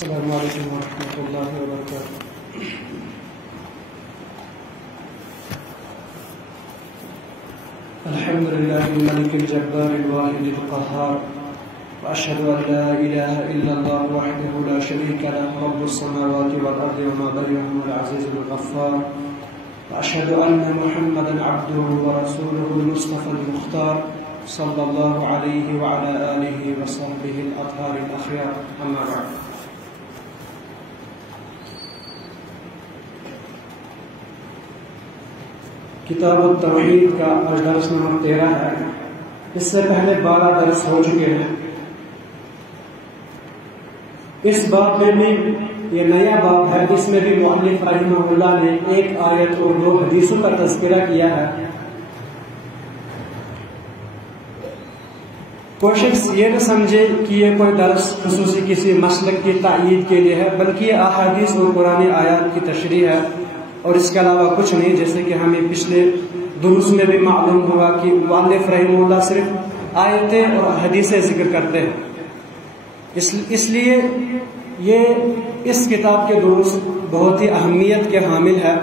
السلام علیکم ورحمۃ اللہ وبرکاتہ۔ الحمد للہ الملک الجبار الواحد القہار، واشهد ان لا الہ الا اللہ وحدہ لا شریک لہ رب السماوات والارض وما بینہما العزیز الغفار، واشهد ان محمدا عبده ورسوله المصطفى المختار صلی اللہ علیہ وعلى آلہ وصحبہ الاطہار الاخیار، اما بعد۔ کتاب التوحید کا آج درس نمبر 13 ہے۔ اس سے پہلے 12 درس ہو چکے ہیں۔ اس باب میں بھی یہ نیا باب ہے، جس میں بھی مؤلف رحمہ اللہ نے ایک آیت اور 2 حدیثوں کا تذکرہ کیا ہے۔ کوشش یہ نہ سمجھے کہ یہ کوئی درس خصوصی کسی مسلک کی تائید کے لیے ہے، بلکہ یہ احادیث اور قرآن آیات کی تشریح ہے اور اس کے علاوہ کچھ نہیں۔ جیسے کہ ہمیں پچھلے دروس میں بھی معلوم ہوا کہ مؤلف رحمہ اللہ صرف آیتیں اور حدیثیں ذکر کرتے ہیں، اس لیے یہ اس کتاب کے دروس بہت ہی اہمیت کے حامل ہے۔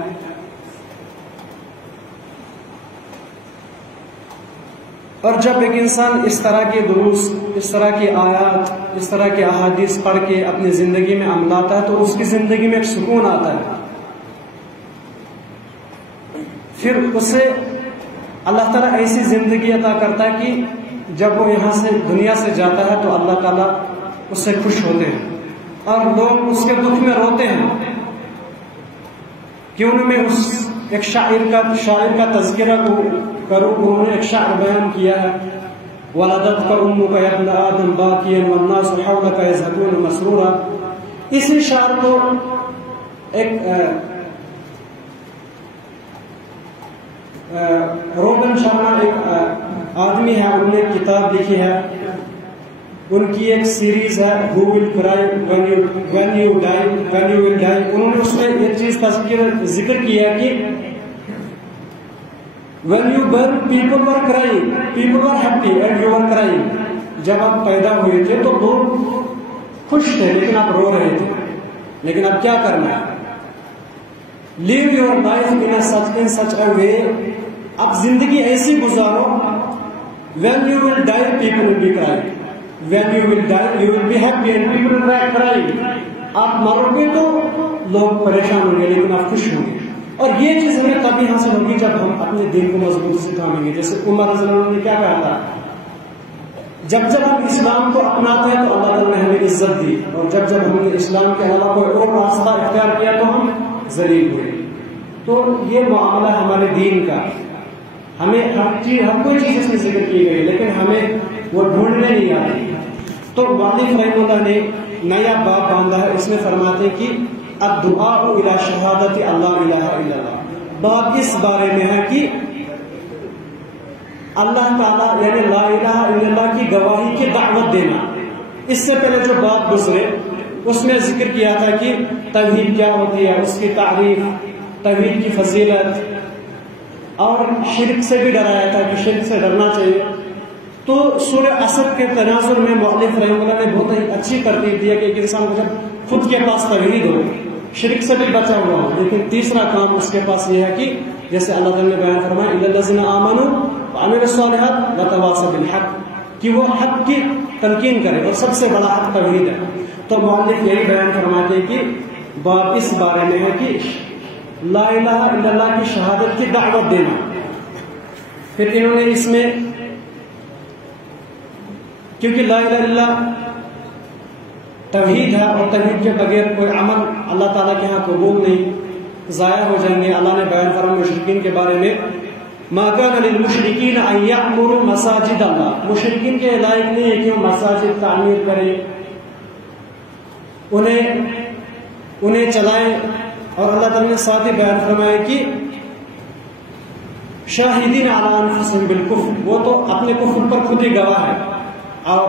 اور جب ایک انسان اس طرح کے دروس، اس طرح کی آیات، اس طرح کے احادیث پڑھ کے اپنی زندگی میں عملاتا ہے تو اس کی زندگی میں ایک سکون آتا ہے۔ پھر اسے اللہ تعالیٰ ایسی زندگی عطا کرتا ہے کہ جب وہ یہاں سے دنیا سے جاتا ہے تو اللہ تعالیٰ اس سے خوش ہوتے ہیں اور لوگ اس کے دکھ میں روتے ہیں۔ کیوں نہ میں اس ایک شاعر کا تذکرہ کروں۔ انہوں نے ایک شعر بیان کیا ہے، وَلَدَتْكَ أُمُّكَ يَا ابْنَ آدَمَ بَاكِيًا وَالنَّاسُ حَوْلَكَ يَضْحَكُونَ مَسْرُورًا۔ اسی شعر کو ایک روبن شرما ایک آدمی ہے، انہوں نے ایک کتاب لکھی ہے، ان کی ایک سیریز ہے Who Will Cry When You Die. انہوں نے اس میں ایک چیز ذکر کیا کہ when you born people were crying, people were happy and you were crying۔ جب آپ پیدا ہوئے تھے تو لوگ خوش تھے لیکن آپ رو رہے تھے، لیکن اب کیا کرنا ہے؟ live your life in such a way، اب زندگی ایسی گزارو when you will die people will be crying، when you will die you will be happy and people will be crying۔ آپ مرو گے تو لوگ پریشان ہوں گے لیکن آپ خوش ہوں گے۔ اور یہ چیز ہمیں تبھی حاصل ہوگی جب ہم اپنے دین کو مضبوط سے تھامیں گے۔ جیسے عمر رضی اللہ عنہ نے کیا کہا تھا، جب ہم اسلام کو اپناتے ہیں تو اللہ تعالیٰ نے ہمیں عزت دی، اور جب ہم نے اسلام کے علاوہ کوئی اور راستہ اختیار کیا تو ہم ذلیل ہوئے۔ تو یہ معاملہ ہمارے دین کا، ہمیں ہر کوئی چیز اس میں ذکر کی گئی لیکن ہمیں وہ ڈھونڈنے نہیں آتی۔ تو مؤلف رحمہ اللہ نے نیا باب باندھا ہے، اس میں فرماتے ہیں کہ الدعاء الی شہادت اللہ الہ الا اللہ۔ بات اس بارے میں ہے کہ اللہ تعالیٰ یعنی لا الہ الا اللہ کی گواہی کی دعوت دینا۔ اس سے پہلے جو بات گزرے اس میں ذکر کیا تھا کہ توحید کیا ہوتی ہے، اس کی تعریف، توحید کی فضیلت، اور شرک سے بھی ڈرایا تھا کہ شرک سے ڈرنا چاہیے۔ تو سورہ اسد کے تناظر میں مؤلف رحمہ اللہ نے بہت ہی اچھی ترتیب دی ہے کہ ایک انسان کو جب خود کے پاس توحید ہو، شرک سے بھی بچا ہوا ہو، لیکن تیسرا کام اس کے پاس یہ ہے کہ جیسے اللہ تعالیٰ نے بیان فرمایا اِلَّا الَّذِينَ آمَنُوا وَعَمِلُوا الصَّالِحَاتِ وَتَوَاصَوْا بِالْحَقِّ، کہ وہ حق کی تلقین کرے، اور سب سے بڑا حق توحید ہے۔ تو مؤلف یہی بیان فرماتے ہیں کہ بات اس بارے میں ہے کہ لا الہ الا اللہ کی شہادت کی دعوت دینا۔ پھر انہوں نے اس میں کیونکہ لا الہ الا اللہ توحید ہے اور توحید کے بغیر کوئی عمل اللہ تعالیٰ کے ہاں قبول نہیں، ضائع ہو جائیں گے۔ اللہ نے بیان فرمایا مشرکین کے بارے میں ما کان للمشرکین ان یعمروا مساجد اللہ، مشرکین کے لائق نہیں ہے کہ وہ مساجد تعمیر کریں، انہیں چلائیں۔ اور اللہ تعالیٰ نے ساتھ ہی بیان فرمایا کہ شاہدین علی انفسہم بالکفر، وہ تو اپنے کفر پر خود ہی گواہ ہے، اور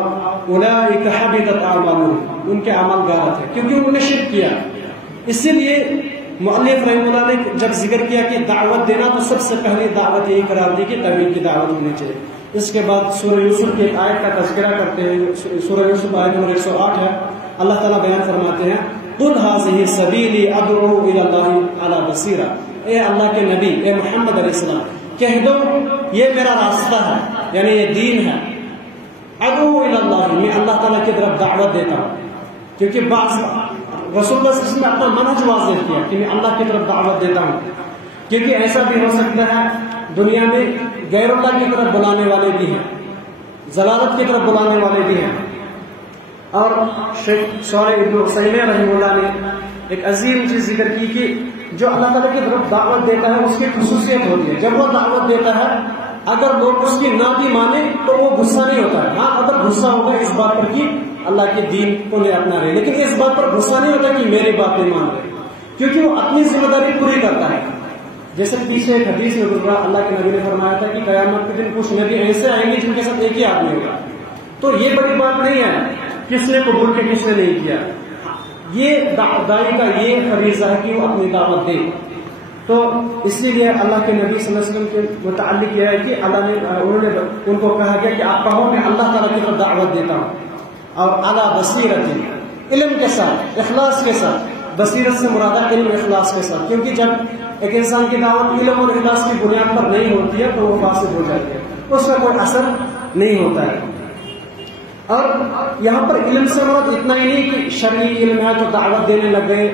اولئک حبطت اعمالہم، ان کے عمل غلط ہے کیونکہ انہوں نے شرک کیا۔ اسی لیے مؤلف رحمہ اللہ نے جب ذکر کیا کہ دعوت دینا تو سب سے پہلی دعوت یہی قرار دی کہ توحید کی دعوت ہونی چاہیے۔ اس کے بعد سورہ یوسف کی ایک آیت کا تذکرہ کرتے ہیں، سورہ یوسف آیت نمبر 108 ہے، اللہ تعالیٰ بیان فرماتے ہیں قل ھذہ سبیلی ادعو الی اللہ علی بصیرہ، اے اللہ کے نبی، اے محمد علیہ السلام کہہ دو یہ میرا راستہ ہے، یعنی یہ دین ہے، ادعو الی اللہ، میں اللہ تعالیٰ کی طرف دعوت دیتا ہوں. کیونکہ بعض رسول اللہ صلی اللہ علیہ وسلم نے اپنا منہج واضح کیا کہ میں اللہ کی طرف دعوت دیتا ہوں. کیونکہ ایسا بھی ہو سکتا ہے دنیا میں غیر اللہ کی طرف بلانے والے بھی ہیں، ضلالت کی طرف بلانے والے بھی ہیں. اور شیخ صالح ابن عثیمین رحمہ اللہ نے ایک عظیم چیز ذکر کی کہ جو اللہ تعالیٰ کی طرف دعوت دیتا ہے اس کی خصوصیت ہوتی ہے، جب وہ دعوت دیتا ہے اگر لوگ اس کی نہ بھی مانے تو وہ غصہ نہیں ہوتا ہے. ہاں اگر غصہ ہوگا اس بات پر کہ اللہ کے دین کو نہیں اپنا رہے، لیکن اس بات پر غصہ نہیں ہوتا کہ میری بات نہیں مان رہے، کیونکہ وہ اپنی ذمہ داری پوری کرتا ہے. جیسے پیچھے ایک حدیث میں گزرا، اللہ کے نبی نے فرمایا تھا کہ قیامت کے دن کچھ نبی ایسے آئیں گے جن کے ساتھ ایک ہی آدمی ہوگا. تو یہ بڑی بات نہیں ہے کس نے قبول کیا کس نے نہیں کیا، یہ داعی کا یہ فریضہ ہے کہ وہ اپنی دعوت دے. تو اسی لیے اللہ کے نبی صلی اللہ علیہ وسلم کے متعلق یہ ہے کہ اللہ نے انہوں نے ان کو کہا گیا کہ آپ کہو میں اللہ تعالیٰ کی طرف دعوت دیتا ہوں، اور اعلیٰ بصیرت، علم کے ساتھ، اخلاص کے ساتھ. بصیرت سے مراد ہے علم اخلاص کے ساتھ، کیونکہ جب ایک انسان کی دعوت علم اور اخلاص کی بنیاد پر نہیں ہوتی ہے تو وہ فاسد ہو جاتی ہے، اس کا کوئی اثر نہیں ہوتا ہے. اور یہاں پر علم سے مراد اتنا ہی نہیں کہ شرعی علم ہے تو دعوت دینے لگ گئے.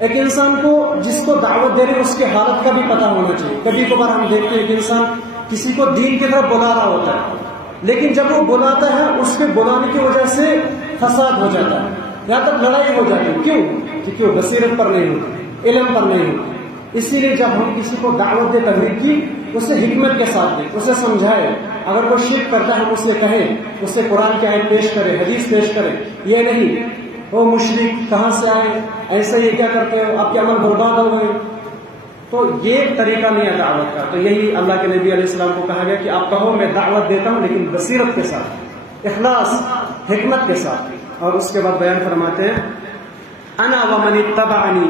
ایک انسان کو جس کو دعوت دے رہے اس کے حالت کا بھی پتہ ہونا چاہیے. کبھی کبھار ہم دیکھتے ہیں کہ انسان کسی کو دین کی طرف بلا رہا ہوتا ہے، لیکن جب وہ بلاتا ہے اس کے بلانے کی وجہ سے فساد ہو جاتا ہے، یہاں تک لڑائی ہو جاتی ہے. کیوں؟ کیونکہ وہ بصیرت پر نہیں ہوتی، علم پر نہیں ہوتی. اسی لیے جب ہم کسی کو دعوت دے تبلیغ کی اسے حکمت کے ساتھ دیں، اسے سمجھائے. اگر کوئی شرک کرتا ہے ہم اسے کہیں، اسے قرآن کی آیت پیش کرے، حدیث پیش کرے. یہ نہیں وہ مشرک کہاں سے آئے، ایسے یہ کیا کرتے ہو، آپ کے عمل برباد ہو گئے. تو یہ طریقہ نہیں ہے دعوت کا. تو یہی اللہ کے نبی علیہ السلام کو کہا گیا کہ آپ کہو میں دعوت دیتا ہوں لیکن بصیرت کے ساتھ، اخلاص، حکمت کے ساتھ. اور اس کے بعد بیان فرماتے ہیں انا ومن اتبعنی،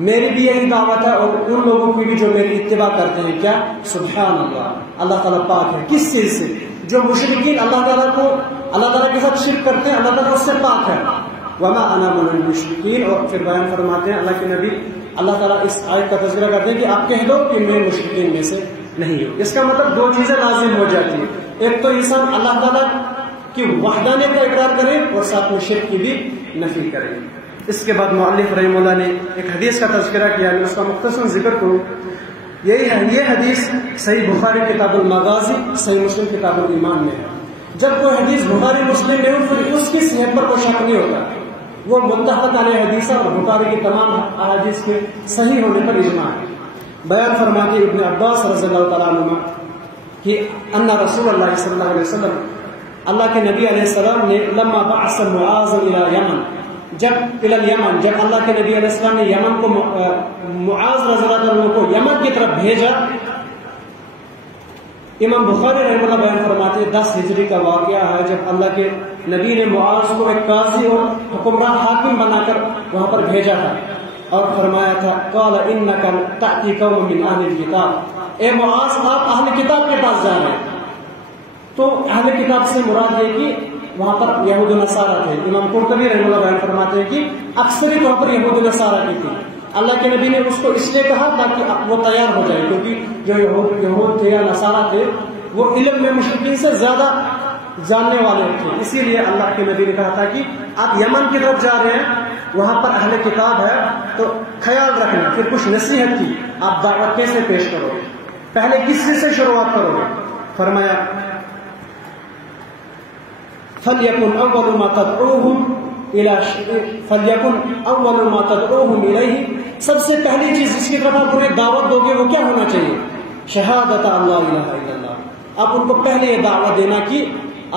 میری بھی یہی دعوت ہے اور ان لوگوں کی بھی جو میری اتباع کرتے ہیں. کیا؟ سبحان اللہ، اللہ تعالیٰ پاک ہے. کس چیز سے؟ جو مشرکین اللہ تعالیٰ کے ساتھ شرک کرتے ہیں اللہ تعالیٰ اس سے پاک ہے. وما انا من المشرکین. اور پھر بیان فرماتے ہیں اللہ کے نبی، اللہ تعالیٰ اس آیت کا تذکرہ کرتے ہیں کہ آپ کہہ دو کہ میں مشرکین میں سے نہیں ہوں. اس کا مطلب دو چیزیں لازم ہو جاتی ہیں. ایک تو انسان اللہ تعالیٰ کی وحدانیت کا اقرار کرے اور ساتھ میں شرک کی بھی نفی کرے. اس کے بعد مؤلف رحمہ اللہ نے ایک حدیث کا تذکرہ کیا، میں اس کا مختصر ذکر کروں. یہ حدیث صحیح بخاری کتاب المغازی، صحیح مسلم کتاب الایمان میں ہے. جب کوئی حدیث بخاری مسلم میں ہو پھر اس کی صحت پر کوئی شک نہیں ہوتا، وہ متفق علیہ حدیث اور بخاری کی تمام احادیث کے صحیح ہونے پر اجماع ہے. بیان فرماتے ابن عباس رضی اللہ تعالیٰ عنہ کہ ان رسول اللہ صلی اللہ علیہ وسلم، اللہ کے نبی علیہ السلام نے لما بعث معاذ الى یمن، جب الیمن، جب اللہ کے نبی علیہ السلام نے یمن کو معاذ رضی اللہ عنہ کو یمن کی طرف بھیجا. امام بخاری رحمہ اللہ بیان فرماتے 10 ہجری کا واقعہ ہے جب اللہ کے نبی نے معاذ کو ایک قاضی اور حکمران حاکم بنا کر وہاں پر بھیجا تھا اور فرمایا تھا قال انک تأتی قوم من اہل الکتاب، اے معاذ آپ اہل کتاب کے پاس جا رہے ہیں. تو اہل کتاب سے مراد یہ کہ وہاں پر یہود و نصارہ تھے. امام قرطبی رحمہ اللہ بیان فرماتے ہیں کہ اکثری طور پر یہود و نصارہ کی تھی. اللہ کے نبی نے اس کو اس لیے کہا تاکہ وہ تیار ہو جائے، کیونکہ جو یہود تھے یا نصارہ تھے وہ علم میں مشرکین سے زیادہ جاننے والے تھے. اسی لیے اللہ کے نبی نے کہا تھا کہ آپ یمن کی طرف جا رہے ہیں، وہاں پر اہل کتاب ہے تو خیال رکھنا. پھر کچھ نصیحت کی، آپ دعوت کیسے پیش کرو گے، پہلے کس چیز سے شروعات کرو گے. فرمایا فَلْيَكُنْ أَوَّلُ مَا تَدْعُوهُمْ إِلَيْهِ، سب سے پہلی چیز جس کی طرف آپ انہیں دعوت دو گے وہ کیا ہونا چاہیے؟ شہادت اللہ الہ الا اللہ. آپ ان کو پہلے یہ دعوت دینا کہ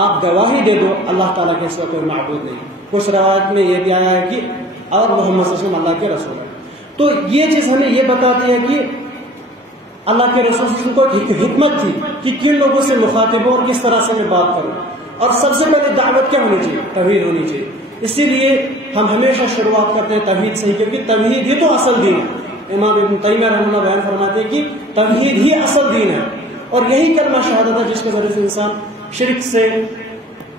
آپ گواہی دے دو اللہ تعالیٰ کے سوا کوئی معبود نہیں. کچھ روایت میں یہ بھی آیا ہے کہ اور محمد صلی اللہ علیہ وسلم اللہ کے رسول ہے. تو یہ چیز ہمیں یہ بتاتی ہے کہ اللہ کے رسول صلی اللہ علیہ وسلم کو ایک حکمت تھی کہ کن لوگوں سے مخاطب ہوں اور کس طرح سے میں بات کروں. اور سب سے پہلے دعوت کیا ہونی چاہیے؟ توحید ہونی چاہیے. اسی لیے ہم ہمیشہ شروعات کرتے ہیں توحید سے، کیونکہ توحید ہی تو اصل دین ہے. امام ابن تیمیہ رحمہ اللہ بیان فرماتے ہیں کہ توحید ہی اصل دین ہے، اور یہی کلمہ شہادت ہے جس کے ذریعے سے انسان شرک سے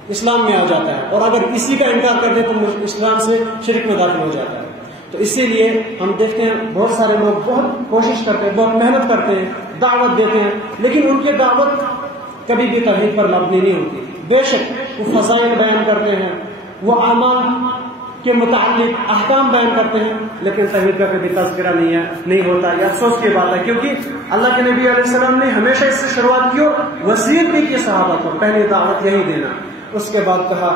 اسلام میں آ جاتا ہے، اور اگر اسی کا انکار کر دے تو اسلام سے شرک میں داخل ہو جاتا ہے۔ تو اسی لیے ہم دیکھتے ہیں بہت سارے لوگ بہت کوشش کرتے ہیں، بہت محنت کرتے ہیں، دعوت دیتے ہیں، لیکن ان کی دعوت کبھی بھی توحید پر مبنی نہیں ہوتی۔ بے شک وہ فضائل بیان کرتے ہیں، وہ اعمال کے متعلق احکام بیان کرتے ہیں، لیکن توحید کا کبھی تذکرہ نہیں ہوتا۔ یہ افسوس کی بات ہے، کیونکہ اللہ کے نبی علیہ السلام نے ہمیشہ اس سے شروعات کی اور وصیت بھی کی صحابہ کو، پہلی دعوت یہی دینا۔ اس کے بعد کہا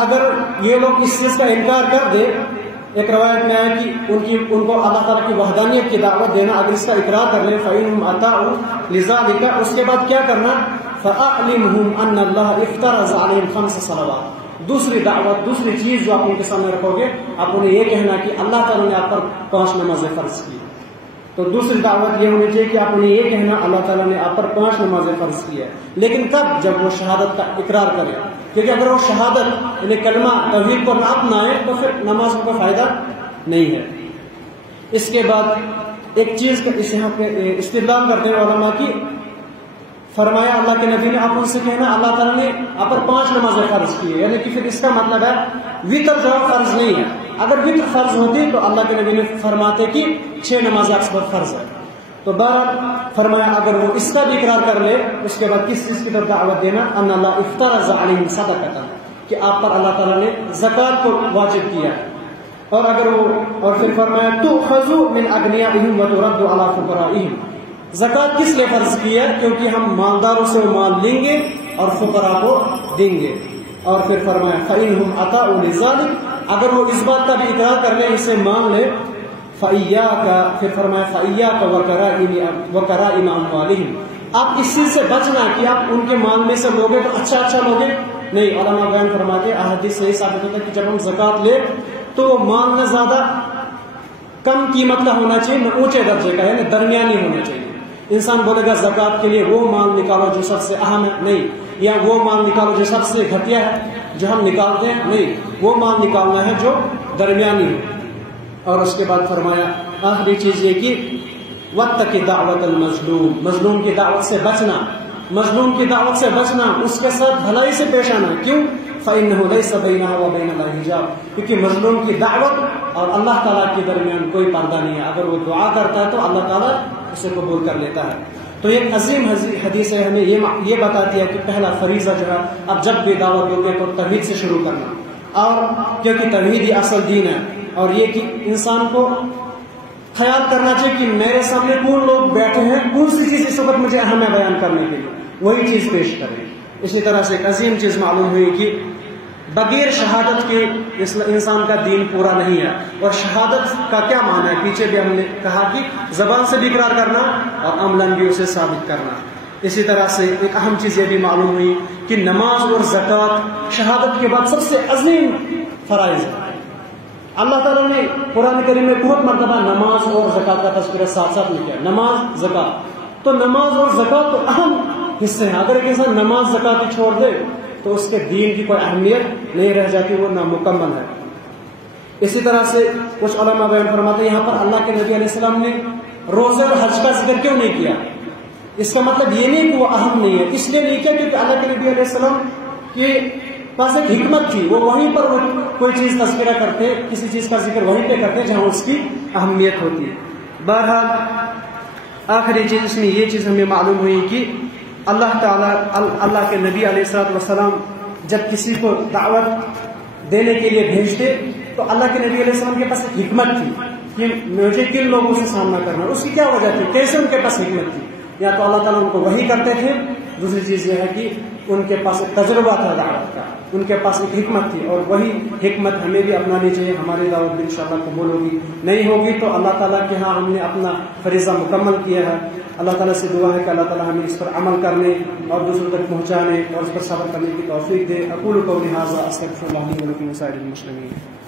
اگر یہ لوگ اس چیز کا انکار کر دے، ایک روایت میں ہے کہ ان کو اللہ تعالیٰ کی وحدانیت کی دعوت دینا، اگر اس کا اقرار کر لیں فَإِنْهُمْ أَطَاعُوا لِذَلِكَ، اس کے بعد کیا کرنا، فَأَعْلِمْهُمْ أَنَّ اللَّهَ افْتَرَضَ عَلَيْهِمْ 5 صلوات۔ دوسری دعوت، دوسری چیز جو آپ ان کے سامنے رکھو گے، آپ انہیں یہ کہنا کہ اللہ تعالیٰ نے آپ پر 5 نمازیں فرض کی۔ تو دوسری دعوت یہ ہونی چاہیے کہ آپ انہیں یہ کہنا اللہ تعالیٰ نے آپ پر 5 نمازیں فرض کی ہے، لیکن تب جب وہ شہادت کا اقرار کرے، کیونکہ اگر وہ شہادت یعنی کلمہ توحید کو نہ اپنائے تو پھر نماز کا فائدہ نہیں ہے۔ اس کے بعد ایک چیز کا اس یہاں پہ استدلال کرتے ہیں علماء کی، فرمایا اللہ کے نبی نے آپ ان سے کہنا اللہ تعالیٰ نے آپ پر 5 نمازیں فرض کی ہے، یعنی کہ پھر اس کا مطلب ہے وتر جو فرض نہیں ہے۔ اگر وتر فرض ہوتی تو اللہ کے نبی نے فرماتے کہ 6 نمازیں آپ پر فرض ہے۔ تو بہرحال فرمایا اگر وہ اس کا بھی اقرار کر لے، اس کے بعد کس چیز کی طرف دعوت دینا، ان اللہ افترض علیہم صدقۃ، کہ آپ پر اللہ تعالیٰ نے زکوٰۃ کو واجب کیا ہے۔ اور پھر فرمایا تؤخذ من اغنیائہم وترد علی فقرائہم، زکوٰۃ کس لیے فرض کی ہے؟ کیونکہ ہم مالداروں سے وہ مال لیں گے اور فقراء کو دیں گے۔ اور پھر فرمایا فإنہم أطاعوا لذلک، اگر وہ اس بات کا بھی اقرار کر لیں، اسے مان لے، فإیاک، پھر فرمایا فإیاک وکرائم اموالہم، آپ اس چیز سے بچنا کہ آپ ان کے مال میں سے لوگے تو اچھا لوگے نہیں۔ علماء بیان فرماتے ہیں احادیث سے ثابت ہوتا ہے کہ جب ہم زکوٰۃ لیں تو وہ مال نہ زیادہ کم قیمت کا ہونا چاہیے، نہ اونچے درجے کا، یعنی درمیانی ہونا چاہیے۔ انسان بولے گا زکوٰۃ کے لیے وہ مال نکالو جو سب سے اہم ہے، نہیں، یا وہ مال نکالو جو سب سے گھٹیا ہے جو ہم نکالتے ہیں، نہیں، وہ مال نکالنا ہے جو درمیانی ہے۔ اور اس کے بعد فرمایا آخری چیز یہ کہ واتق دعوت المظلوم، مظلوم کی دعوت سے بچنا، مظلوم کی دعوت سے بچنا، اس کے ساتھ بھلائی سے پیش آنا۔ کیوں؟ فإنه ليس بينها وبين الله حجاب، کیونکہ مظلوم کی دعوت اور اللہ تعالیٰ کے درمیان کوئی پردہ نہیں ہے۔ اگر وہ دعا کرتا ہے تو اللہ تعالیٰ اسے قبول کر لیتا ہے۔ تو ایک عظیم حدیث ہے، ہمیں یہ بتاتی ہے کہ پہلا فریضہ جو ہے اب جب بھی دعوت دو گے تو توحید سے شروع کرنا، اور کیونکہ توحید ہی اصل دین ہے، اور یہ کہ انسان کو خیال کرنا چاہیے کہ میرے سامنے کون لوگ بیٹھے ہیں، کون سی چیز اس وقت مجھے اہم ہے بیان کرنے کے لیے، وہی چیز پیش کریں۔ اسی طرح سے ایک عظیم چیز معلوم ہوئی کہ بغیر شہادت کے انسان کا دین پورا نہیں ہے۔ اور شہادت کا کیا معنی ہے؟ پیچھے بھی ہم نے کہا کہ زبان سے بھی اقرار کرنا اور عملاً بھی اسے ثابت کرنا۔ اسی طرح سے ایک اہم چیز یہ بھی معلوم ہوئی کہ نماز اور زکوٰۃ شہادت کے بعد سب سے عظیم فرائض ہے۔ اللہ تعالیٰ نے قرآن کریم میں بہت مرتبہ نماز اور زکوٰۃ کا تذکرہ ساتھ ساتھ نہیں کیا، نماز زکوٰۃ، تو نماز اور زکوٰۃ تو اہم حصے ہیں۔ اگر ایک انسان نماز زکوٰۃ چھوڑ دے تو اس کے دین کی کوئی اہمیت نہیں رہ جاتی، وہ نامکمل ہے۔ اسی طرح سے کچھ علماء بیان فرماتے ہیں یہاں پر اللہ کے نبی علیہ السلام نے روزے اور حج کا ذکر کیوں نہیں کیا؟ اس کا مطلب یہ نہیں کہ وہ اہم نہیں ہے، اس لیے نہیں کیا کیونکہ اللہ کے نبی علیہ السلام کے پاس ایک حکمت تھی، وہ وہیں پر کوئی چیز تذکرہ کرتے، کسی چیز کا ذکر وہیں پہ کرتے جہاں اس کی اہمیت ہوتی ہے۔ بہرحال آخری چیز اس میں یہ چیز ہمیں معلوم ہوئی کہ اللہ تعالیٰ اللہ کے نبی علیہ الصلوۃ والسلام جب کسی کو دعوت دینے کے لیے بھیجتے تو اللہ کے نبی علیہ السلام کے پاس ایک حکمت تھی کہ مجھے کن لوگوں سے سامنا کرنا، اس کی کیا وجہ تھی، کیسے ان کے پاس حکمت تھی؟ یا تو اللہ تعالیٰ ان کو وحی کرتے تھے، دوسری چیز یہ ہے کہ ان کے پاس ایک تجربہ تھا دعوت کا، ان کے پاس ایک حکمت تھی، اور وہی حکمت ہمیں بھی اپنانی چاہیے۔ ہماری دعوت بھی انشاءاللہ قبول ہوگی، نہیں ہوگی تو اللہ تعالیٰ کے ہاں ہم نے اپنا فریضہ مکمل کیا ہے۔ اللہ تعالیٰ سے دعا ہے کہ اللہ تعالیٰ ہمیں اس پر عمل کرنے اور دوسروں تک پہنچانے اور اس پر صبر کرنے کی توفیق دے۔ اقول قولی ھذا استغفر اللہ لی ولکم ولسائر المسلمین۔